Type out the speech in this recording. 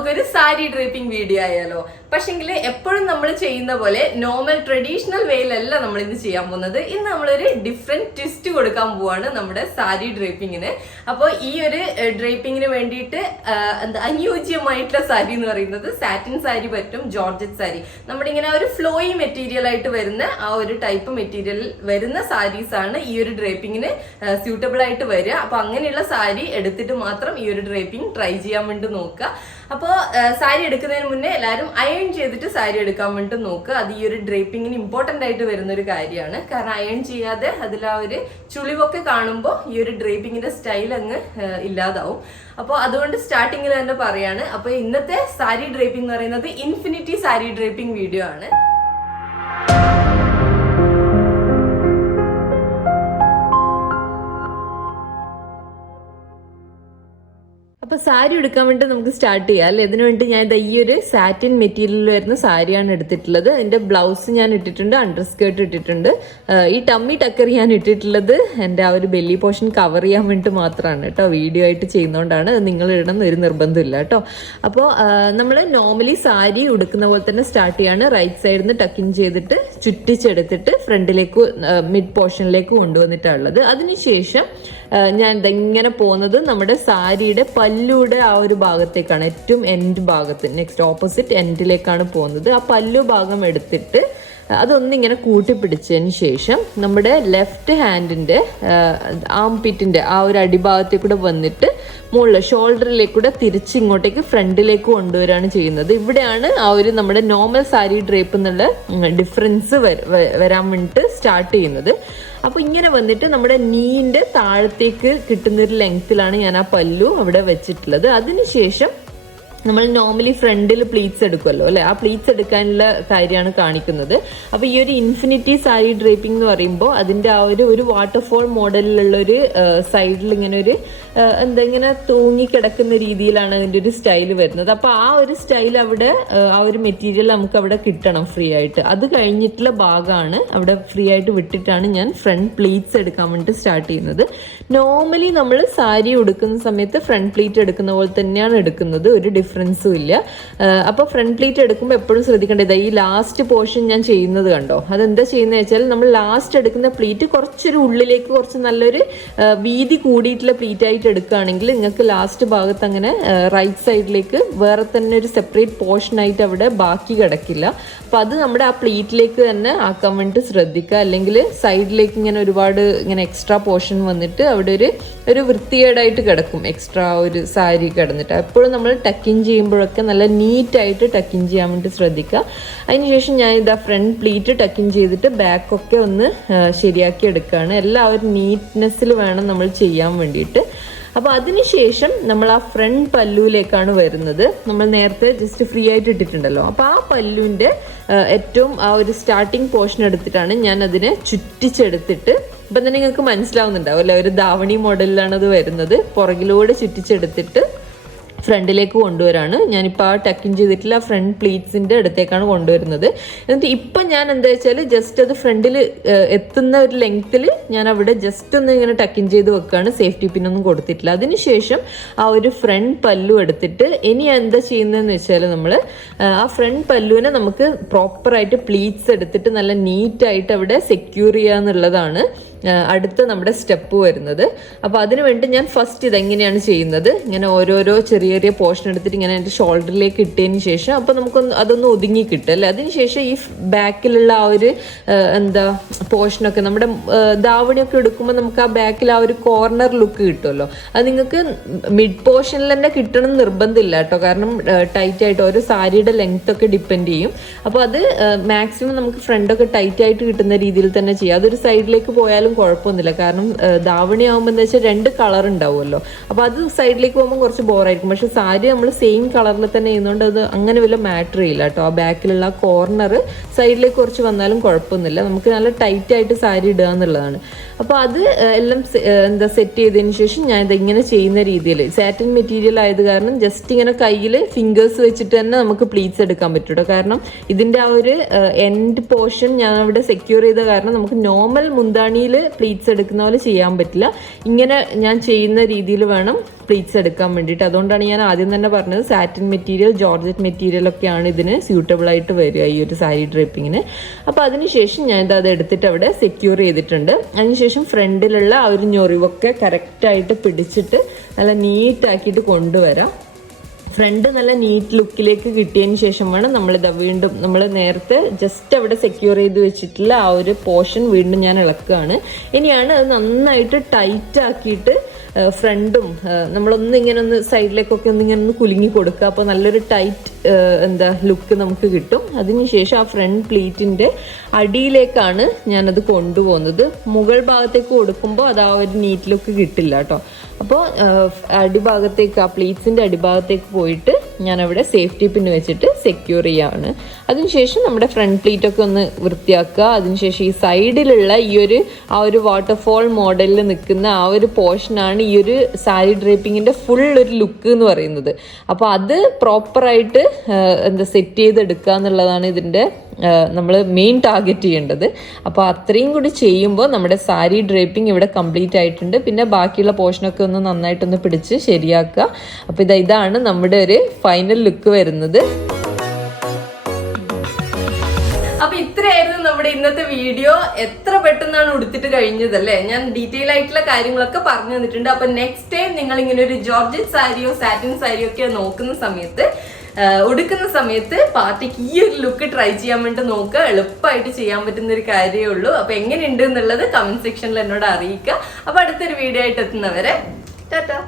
നമുക്കൊരു sari draping video ആയാലോ. പക്ഷെങ്കിൽ എപ്പോഴും നമ്മൾ ചെയ്യുന്ന പോലെ നോർമൽ ട്രഡീഷണൽ വേയിലല്ല നമ്മൾ ഇന്ന് ചെയ്യാൻ പോകുന്നത്. ഇന്ന് നമ്മളൊരു ഡിഫറെന്റ് ട്വിസ്റ്റ് കൊടുക്കാൻ പോവാണ് നമ്മുടെ സാരി ഡ്രേപ്പിങ്ങിന്. അപ്പോൾ ഈ ഒരു ഡ്രേപ്പിങ്ങിന് വേണ്ടിയിട്ട് അനുയോജ്യമായിട്ടുള്ള സാരി എന്ന് പറയുന്നത് സാറ്റിൻ സാരി പറ്റും, ജോർജറ്റ് സാരി. നമ്മുടെ ഇങ്ങനെ ഒരു ഫ്ലോയി മെറ്റീരിയൽ ആയിട്ട് വരുന്ന ആ ഒരു ടൈപ്പ് മെറ്റീരിയൽ വരുന്ന സാരീസ് ആണ് ഈ ഒരു ഡ്രേപ്പിങ്ങിന് സ്യൂട്ടബിൾ ആയിട്ട് വരിക. അപ്പൊ അങ്ങനെയുള്ള സാരി എടുത്തിട്ട് മാത്രം ഈ ഒരു ഡ്രേപ്പിംഗ് ട്രൈ ചെയ്യാൻ വേണ്ടി നോക്കുക. അപ്പോൾ സാരി എടുക്കുന്നതിന് മുന്നേ എല്ലാവരും അയൺ ചെയ്തിട്ട് സാരി എടുക്കാൻ വേണ്ടി നോക്കുക. അത് ഈ ഒരു ഡ്രേപ്പിങ്ങിന് ഇമ്പോർട്ടൻ്റ് ആയിട്ട് വരുന്ന ഒരു കാര്യമാണ്. കാരണം അയൺ ചെയ്യാതെ അതിൽ ആ ഒരു ചുളിവൊക്കെ കാണുമ്പോൾ ഈ ഒരു ഡ്രേപ്പിങ്ങിന്റെ സ്റ്റൈൽ അങ്ങ് ഇല്ലാതാവും. അപ്പോൾ അതുകൊണ്ട് സ്റ്റാർട്ടിങ്ങിൽ തന്നെ പറയാണ്. അപ്പോൾ ഇന്നത്തെ സാരി ഡ്രേപ്പിംഗ് എന്ന് പറയുന്നത് ഇൻഫിനിറ്റി സാരി ഡ്രേപ്പിംഗ് വീഡിയോ ആണ്. അപ്പൊ സാരി എടുക്കാൻ വേണ്ടി നമുക്ക് സ്റ്റാർട്ട് ചെയ്യാം അല്ലെ. ഇതിനു വേണ്ടി ഞാൻ ഈ ഒരു സാറ്റിൻ മെറ്റീരിയൽ വരുന്ന സാരിയാണ് എടുത്തിട്ടുള്ളത്. അതിന്റെ ബ്ലൗസ് ഞാൻ ഇട്ടിട്ടുണ്ട്, അണ്ടർ സ്കേർട്ട് ഇട്ടിട്ടുണ്ട്. ഈ ടമ്മി ടക്കർ ഞാൻ ഇട്ടിട്ടുള്ളത് എൻ്റെ ആ ഒരു ബെല്ലി പോർഷൻ കവർ ചെയ്യാൻ വേണ്ടി മാത്രമാണ് കേട്ടോ. വീഡിയോ ആയിട്ട് ചെയ്യുന്നതുകൊണ്ടാണ്. നിങ്ങൾ ഇടണം ഒരു നിർബന്ധമില്ല കേട്ടോ. അപ്പോൾ നമ്മൾ നോർമലി സാരി ഉടുക്കുന്ന പോലെ തന്നെ സ്റ്റാർട്ട് ചെയ്യാണ്. റൈറ്റ് സൈഡിൽ നിന്ന് ടക്കിൻ ചെയ്തിട്ട് ചുറ്റിച്ചെടുത്തിട്ട് ഫ്രണ്ടിലേക്ക് മിഡ് പോർഷനിലേക്ക് കൊണ്ടുവന്നിട്ടുള്ളത്. അതിനുശേഷം ഞാൻ ഇതെങ്ങനെ പോകുന്നത് നമ്മുടെ സാരിയുടെ പല്ലുയുടെ ആ ഒരു ഭാഗത്തേക്കാണ്, ഏറ്റവും എൻഡ് ഭാഗത്ത്, നെക്സ്റ്റ് ഓപ്പോസിറ്റ് എൻഡിലേക്കാണ് പോകുന്നത്. ആ പല്ലു ഭാഗം എടുത്തിട്ട് അതൊന്നിങ്ങനെ കൂട്ടിപ്പിടിച്ചതിന് ശേഷം നമ്മുടെ ലെഫ്റ്റ് ഹാൻഡിന്റെ ആം പിറ്റിന്റെ ആ ഒരു അടിഭാഗത്തേക്ക് കൂടെ വന്നിട്ട് മുകളിൽ ഷോൾഡറിലേക്കൂടെ തിരിച്ച് ഇങ്ങോട്ടേക്ക് ഫ്രണ്ടിലേക്ക് കൊണ്ടുവരാണ് ചെയ്യുന്നത്. ഇവിടെയാണ് ആ ഒരു നമ്മുടെ നോർമൽ സാരി ഡ്രേപ്പ് എന്നുള്ള ഡിഫറൻസ് വരാൻ വേണ്ടിയിട്ട് സ്റ്റാർട്ട് ചെയ്യുന്നത്. അപ്പൊ ഇങ്ങനെ വന്നിട്ട് നമ്മുടെ നീന്റെ താഴത്തേക്ക് കിട്ടുന്ന ഒരു ലെങ്ത്തിലാണ് ഞാൻ ആ പല്ലു അവിടെ വെച്ചിട്ടുള്ളത്. അതിനുശേഷം നമ്മൾ നോർമലി ഫ്രണ്ടിൽ പ്ലീറ്റ്സ് എടുക്കുമല്ലോ അല്ലെ, ആ പ്ലീറ്റ്സ് എടുക്കാനുള്ള കാര്യമാണ് കാണിക്കുന്നത്. അപ്പൊ ഈ ഒരു ഇൻഫിനിറ്റി സാരി ഡ്രേപ്പിംഗ് എന്ന് പറയുമ്പോൾ അതിന്റെ ആ ഒരു വാട്ടർഫോൾ മോഡലിലുള്ള ഒരു സൈഡിൽ ഇങ്ങനെ ഒരു ഇങ്ങനെ തൂങ്ങിക്കിടക്കുന്ന രീതിയിലാണ് അതിന്റെ ഒരു സ്റ്റൈൽ വരുന്നത്. അപ്പൊ ആ ഒരു സ്റ്റൈൽ അവിടെ ആ ഒരു മെറ്റീരിയൽ നമുക്ക് അവിടെ കിട്ടണം ഫ്രീ ആയിട്ട്. അത് കഴിഞ്ഞിട്ടുള്ള ഭാഗമാണ് അവിടെ ഫ്രീ ആയിട്ട് വിട്ടിട്ടാണ് ഞാൻ ഫ്രണ്ട് പ്ലീറ്റ്സ് എടുക്കാൻ വേണ്ടി സ്റ്റാർട്ട് ചെയ്യുന്നത്. നോർമലി നമ്മൾ സാരി ഉടുക്കുന്ന സമയത്ത് ഫ്രണ്ട് പ്ലീറ്റ് എടുക്കുന്ന പോലെ തന്നെയാണ് എടുക്കുന്നത്, ഒരു ഡിഫറൻസും ഇല്ല. അപ്പൊ ഫ്രണ്ട് പ്ലീറ്റ് എടുക്കുമ്പോൾ എപ്പോഴും ശ്രദ്ധിക്കേണ്ടത് ഈ ലാസ്റ്റ് പോർഷൻ ഞാൻ ചെയ്യുന്നത് കണ്ടോ. അതെന്താ ചെയ്യുന്നത് വെച്ചാൽ നമ്മൾ ലാസ്റ്റ് എടുക്കുന്ന പ്ലീറ്റ് കുറച്ചൊരു ഉള്ളിലേക്ക് കുറച്ച് നല്ലൊരു വീതി കൂടിയിട്ടുള്ള പ്ലീറ്റ് ആയിട്ട് എടുക്കുകയാണെങ്കിൽ നിങ്ങൾക്ക് ലാസ്റ്റ് ഭാഗത്ത് അങ്ങനെ റൈറ്റ് സൈഡിലേക്ക് വേറെ തന്നെ ഒരു സെപ്പറേറ്റ് പോർഷൻ ആയിട്ട് അവിടെ ബാക്കി കിടക്കില്ല. അപ്പൊ അത് നമ്മുടെ ആ പ്ലീറ്റിലേക്ക് തന്നെ ആക്കാൻ വേണ്ടി ശ്രദ്ധിക്കുക. അല്ലെങ്കിൽ സൈഡിലേക്ക് ഇങ്ങനെ ഒരുപാട് ഇങ്ങനെ എക്സ്ട്രാ പോർഷൻ വന്നിട്ട് അവിടെ ഒരു വൃത്തികേടായിട്ട് കിടക്കും, എക്സ്ട്രാ ഒരു സാരി കിടന്നിട്ട്. എപ്പോഴും നമ്മൾ ടക്കിൻ ചെയ്യുമ്പോഴൊക്കെ നല്ല നീറ്റായിട്ട് ടക്കിൻ ചെയ്യാൻ വേണ്ടി ശ്രദ്ധിക്കുക. അതിനുശേഷം ഞാൻ ഇതാ ഫ്രണ്ട് പ്ലീറ്റ് ടക്കിൻ ചെയ്തിട്ട് ബാക്കൊക്കെ ഒന്ന് ശരിയാക്കി എടുക്കുകയാണ്. എല്ലാവരും നീറ്റ്നെസ്സിൽ വേണം നമ്മൾ ചെയ്യാൻ വേണ്ടിയിട്ട്. അപ്പൊ അതിനുശേഷം നമ്മൾ ആ ഫ്രണ്ട് പല്ലുവിലേക്കാണ് വരുന്നത്. നമ്മൾ നേരത്തെ ജസ്റ്റ് ഫ്രീ ആയിട്ട് ഇട്ടിട്ടുണ്ടല്ലോ. അപ്പൊ ആ പല്ലുവിന്റെ ഏറ്റവും ആ ഒരു സ്റ്റാർട്ടിങ് പോർഷൻ എടുത്തിട്ടാണ് ഞാൻ അതിനെ ചുറ്റിച്ചെടുത്തിട്ട്, ഇപ്പൊ തന്നെ നിങ്ങൾക്ക് മനസ്സിലാവുന്നുണ്ടാവും അല്ലെ, ഒരു ധാവണി മോഡലിലാണ് അത് വരുന്നത്. പുറകിലൂടെ ചുറ്റിച്ചെടുത്തിട്ട് ഫ്രണ്ടിലേക്ക് കൊണ്ടുവരാണ്. ഞാനിപ്പോൾ ആ ടക്കിൻ ചെയ്തിട്ടുള്ള ഫ്രണ്ട് പ്ലീറ്റ്സിന്റെ അടുത്തേക്കാണ് കൊണ്ടുവരുന്നത്. എന്നിട്ട് ഇപ്പം ഞാൻ എന്താ വെച്ചാൽ ജസ്റ്റ് അത് ഫ്രണ്ടിൽ എത്തുന്ന ഒരു ലെങ്ത്തിൽ ഞാൻ അവിടെ ജസ്റ്റ് ഒന്ന് ഇങ്ങനെ ടക്കിൻ ചെയ്ത് വെക്കുകയാണ്. സേഫ്റ്റി പിന്നൊന്നും കൊടുത്തിട്ടില്ല. അതിനുശേഷം ആ ഒരു ഫ്രണ്ട് പല്ലു എടുത്തിട്ട് ഇനി എന്താ ചെയ്യുന്നതെന്ന് വെച്ചാൽ നമ്മൾ ആ ഫ്രണ്ട് പല്ലുവിനെ നമുക്ക് പ്രോപ്പറായിട്ട് പ്ലീറ്റ്സ് എടുത്തിട്ട് നല്ല നീറ്റായിട്ട് അവിടെ സെക്യൂർ ചെയ്യുക എന്നുള്ളതാണ് അടുത്ത നമ്മുടെ സ്റ്റെപ്പ് വരുന്നത്. അപ്പൊ അതിനുവേണ്ടി ഞാൻ ഫസ്റ്റ് ഇതെങ്ങനെയാണ് ചെയ്യുന്നത്, ഇങ്ങനെ ഓരോരോ ചെറിയ ചെറിയ പോർഷൻ എടുത്തിട്ട് ഇങ്ങനെ എൻ്റെ ഷോൾഡറിലേക്ക് ഇട്ടതിന് ശേഷം അപ്പൊ നമുക്കൊന്ന് അതൊന്ന് ഒതുങ്ങി കിട്ടും അല്ലെ. അതിനുശേഷം ഈ ബാക്കിലുള്ള ആ ഒരു പോർഷനൊക്കെ നമ്മുടെ ധാവണിയൊക്കെ എടുക്കുമ്പോൾ നമുക്ക് ആ ബാക്കിൽ ആ ഒരു കോർണർ ലുക്ക് കിട്ടുമല്ലോ. അത് നിങ്ങൾക്ക് മിഡ് പോർഷനിൽ തന്നെ കിട്ടണം നിർബന്ധമില്ല കേട്ടോ. കാരണം ടൈറ്റ് ആയിട്ട് ഓരോ സാരിയുടെ ലെങ്ത് ഒക്കെ ഡിപ്പെൻഡ് ചെയ്യും. അപ്പോൾ അത് മാക്സിമം നമുക്ക് ഫ്രണ്ടൊക്കെ ടൈറ്റ് ആയിട്ട് കിട്ടുന്ന രീതിയിൽ തന്നെ ചെയ്യാം. അതൊരു സൈഡിലേക്ക് പോയാലും കുഴപ്പമൊന്നുമില്ല. കാരണം ധാവണി ആകുമ്പോൾ എന്താ വെച്ചാൽ 2 കളർ ഉണ്ടാവുമല്ലോ. അപ്പൊ അത് സൈഡിലേക്ക് പോകുമ്പോൾ കുറച്ച് ബോറായിരിക്കും. പക്ഷെ സാരി നമ്മൾ സെയിം കളറിൽ തന്നെ ചെയ്യുന്നതുകൊണ്ട് അത് അങ്ങനെ വല്ല മാറ്റർ ചെയ്യില്ല കേട്ടോ. ആ ബാക്കിലുള്ള കോർണർ സൈഡിലേക്ക് കുറച്ച് വന്നാലും കുഴപ്പമൊന്നുമില്ല. നമുക്ക് നല്ല ടൈറ്റ് ആയിട്ട് സാരി ഇടുക എന്നുള്ളതാണ്. അപ്പോൾ അത് എല്ലാം സെറ്റ് ചെയ്തതിന് ശേഷം ഞാൻ ഇതിങ്ങനെ ചെയ്യുന്ന രീതിയിൽ സാറ്റിൻ മെറ്റീരിയൽ ആയത് കാരണം ജസ്റ്റ് ഇങ്ങനെ കയ്യിൽ ഫിംഗേഴ്സ് വെച്ചിട്ട് തന്നെ നമുക്ക് പ്ലീറ്റ്സ് എടുക്കാൻ പറ്റും. കാരണം ഇതിന്റെ ആ ഒരു എൻഡ് പോർഷൻ ഞാൻ അവിടെ സെക്യൂർ ചെയ്ത കാരണം നമുക്ക് നോർമൽ മുന്താണിയിൽ പ്ലീറ്റ്സ് എടുക്കുന്ന പോലെ ചെയ്യാൻ പറ്റില്ല. ഇങ്ങനെ ഞാൻ ചെയ്യുന്ന രീതിയിൽ വേണം പ്ലീറ്റ്സ് എടുക്കാൻ വേണ്ടിയിട്ട്. അതുകൊണ്ടാണ് ഞാൻ ആദ്യം തന്നെ പറഞ്ഞത് സാറ്റിൻ മെറ്റീരിയൽ, ജോർജറ്റ് മെറ്റീരിയൽ ഒക്കെയാണ് ഇതിന് സ്യൂട്ടബിൾ ആയിട്ട് വരിക ഈ ഒരു സാരി ഡ്രേപ്പിങ്ങിന്. അപ്പോൾ അതിനുശേഷം ഞാൻ അത് എടുത്തിട്ട് അവിടെ സെക്യൂർ ചെയ്തിട്ടുണ്ട്. അതിനുശേഷം ഫ്രണ്ടിലുള്ള ആ ഒരു ഞൊറിവൊക്കെ കറക്റ്റായിട്ട് പിടിച്ചിട്ട് നല്ല നീറ്റാക്കിയിട്ട് കൊണ്ടുവരാം. ഫ്രണ്ട് നല്ല നീറ്റ് ലുക്കിലേക്ക് കിട്ടിയതിന് ശേഷം വേണം നമ്മളിത് വീണ്ടും നമ്മൾ നേരത്തെ ജസ്റ്റ് അവിടെ സെക്യൂർ ചെയ്ത് വെച്ചിട്ടുള്ള ആ ഒരു പോർഷൻ വീണ്ടും ഞാൻ ഇളക്കുകയാണ്. ഇനിയാണ് അത് നന്നായിട്ട് ടൈറ്റ് ആക്കിയിട്ട് ഫ്രണ്ടും നമ്മളൊന്ന് ഇങ്ങനെ ഒന്ന് സൈഡിലേക്കൊക്കെ ഇങ്ങനെ ഒന്ന് കുലുങ്ങി കൊടുക്കുക. അപ്പോൾ നല്ലൊരു ടൈറ്റ് ലുക്ക് നമുക്ക് കിട്ടും. അതിനുശേഷം ആ ഫ്രണ്ട് പ്ലീറ്റിൻ്റെ അടിയിലേക്കാണ് ഞാനത് കൊണ്ടുപോകുന്നത്. മുകൾ ഭാഗത്തേക്ക് കൊടുക്കുമ്പോൾ അത് ആ ഒരു നീറ്റ് ലുക്ക് കിട്ടില്ല കേട്ടോ. അപ്പോൾ അടിഭാഗത്തേക്ക്, ആ പ്ലീറ്റ്സിൻ്റെ അടിഭാഗത്തേക്ക് പോയിട്ട് ഞാനവിടെ സേഫ്റ്റി പിൻ വെച്ചിട്ട് സെക്യൂർ ചെയ്യുകയാണ്. അതിനുശേഷം നമ്മുടെ ഫ്രണ്ട് പ്ലീറ്റൊക്കെ ഒന്ന് വൃത്തിയാക്കുക. അതിനുശേഷം ഈ സൈഡിലുള്ള ആ ഒരു വാട്ടർഫോൾ മോഡലിൽ നിൽക്കുന്ന ആ ഒരു പോർഷനാണ് ഈ ഒരു സാരി ഡ്രേപ്പിങ്ങിൻ്റെ ഫുൾ ഒരു ലുക്ക് എന്ന് പറയുന്നത്. അപ്പോൾ അത് പ്രോപ്പറായിട്ട് സെറ്റ് ചെയ്തെടുക്കുക എന്നുള്ളതാണ് ഇതിൻ്റെ നമ്മൾ മെയിൻ ടാർഗറ്റ് ചെയ്യേണ്ടത്. അപ്പോൾ അത്രയും കൂടി ചെയ്യുമ്പോൾ നമ്മുടെ സാരി ഡ്രേപ്പിംഗ് ഇവിടെ കംപ്ലീറ്റ് ആയിട്ടുണ്ട്. പിന്നെ ബാക്കിയുള്ള പോർഷനൊക്കെ ഒന്ന് നന്നായിട്ടൊന്ന് പിടിച്ച് ശരിയാക്കുക. അപ്പോൾ ഇതാണ് നമ്മുടെ ഒരു ഫൈനൽ ലുക്ക് വരുന്നത്. അപ്പൊ ഇത്രയായിരുന്നു നമ്മുടെ ഇന്നത്തെ വീഡിയോ. എത്ര പെട്ടെന്നാണ് ഉടുത്തിട്ട് കഴിഞ്ഞതല്ലേ. ഞാൻ ഡീറ്റെയിൽ ആയിട്ടുള്ള കാര്യങ്ങളൊക്കെ പറഞ്ഞു തന്നിട്ടുണ്ട്. അപ്പൊ നെക്സ്റ്റ് ടൈം നിങ്ങൾ ഇങ്ങനെ ഒരു ജോർജറ്റ് സാരിയോ സാറ്റിൻ സാരിയോ ഒക്കെ നോക്കുന്ന സമയത്ത്, ഉടുക്കുന്ന സമയത്ത് പാർട്ടിക്ക് ഈ ഒരു ലുക്ക് ട്രൈ ചെയ്യാൻ വേണ്ടി നോക്കുക. എളുപ്പമായിട്ട് ചെയ്യാൻ പറ്റുന്ന ഒരു കാര്യമേ ഉള്ളൂ. അപ്പൊ എങ്ങനെയുണ്ട് എന്നുള്ളത് കമന്റ് സെക്ഷനിൽ എന്നോട് അറിയിക്കുക. അപ്പൊ അടുത്തൊരു വീഡിയോ ആയിട്ട് എത്തുന്നവരെ ടാറ്റാ.